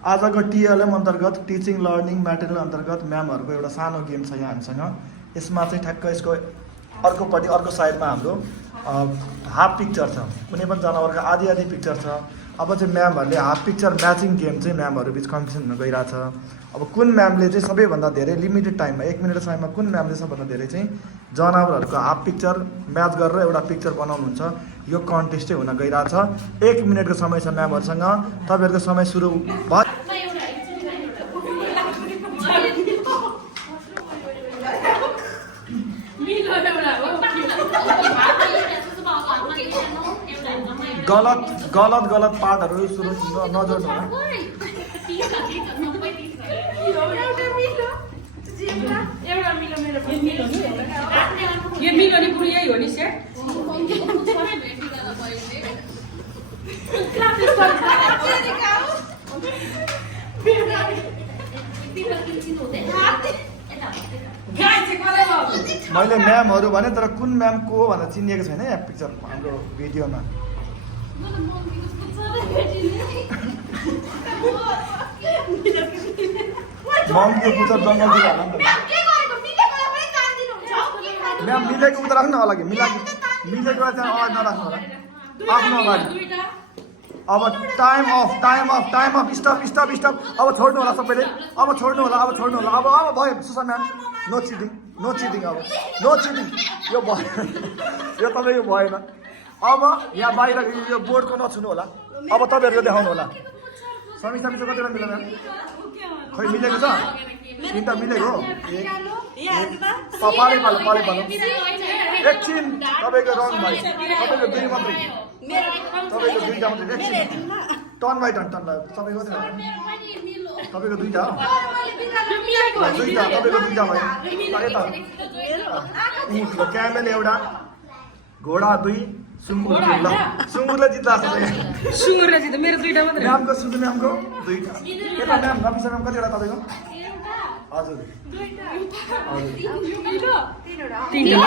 आजको टिएलएम अन्तर्गत teaching learning material अन्तर्गत म्यामहरूको एउटा सानो गेम छ यहाँ हामीसँग। यसमा चाहिँ ठ्याक्क यसको अर्कोपट्टि अर्को साइडमा हाम्रो हाफ पिक्चर छ, कुनै पनि जनावरको आधी आधी पिक्चर छ। अब चाहिँ म्यामहरूले हाफ पिक्चर म्याचिङ गेम चाहिँ म्यामहरू बिच कम्पिटिसन हुन गइरहेछ। अब कुन म्यामले चाहिँ सबैभन्दा धेरै लिमिटेड टाइममा 1 मिनट समयमा कुन म्यामले सबभन्दा धेरै चाहिँ जनावरहरूको हाफ पिक्चर म्याच गरेर एउटा पिक्चर बनाउनुहुन्छ, यो कन्टेस्टै हुन गइरहेछ। 1 मिनटको समय छ म्यामहरूसँग। तपाईँहरूको समय सुरु भयो। गलत पार्टहरू सुरु नजोड्नु होला। यो मिलो नि पुरै यही हो नि सेट। मैले म्यामहरू भने तर कुन म्याम को हो भनेर चिनिएको छैन यहाँ पिक्चर हाम्रो भिडियोमा। मङ्कीको पुच्छर जङ्गलतिर होला नि त। म्याम मिलेको उता राख्नु होला कि मिलेको चाहिँ अगाडि नराख्नु होला, आफ्नो अगाडि। अब टाइम अफ स्टप। अब छोड्नु होला सबैले, अब छोड्नु होला। अब भयो सुसा म्याम, नो चिटिङ। अब नो चिटिङ, यो भयो, यो तपाईँको भएन। अब यहाँ बाहिर यो बोर्डको नछुनु होला। अब तपाईँहरूको देखाउनु होला। समीक्षा कतिवटा मिल्यो म्याम? खै मिलेको छ? 3टा मिलेको। पालो एकछिन, तपाईँको रङ भयो। तपाईँको 2 मात्रै, तपाईँको 2टा मात्रै। एकछिन टर्न बाई टर्न तपाईँको कति भयो? तपाईँको 2टा हो। 2टा, तपाईँको 2टा भयो। यता क्यामेल एउटा, घोडा 2, सुँगुर 2। ल सुँगुरले जित्दा छ। सुँगुरले जित्दा मेरो 2टा मात्रै। म्यामको सुजु म्यामको 2टा। यता म्याम नफिसा म्याम कतिवटा तपाईँको? हजुर 3टा।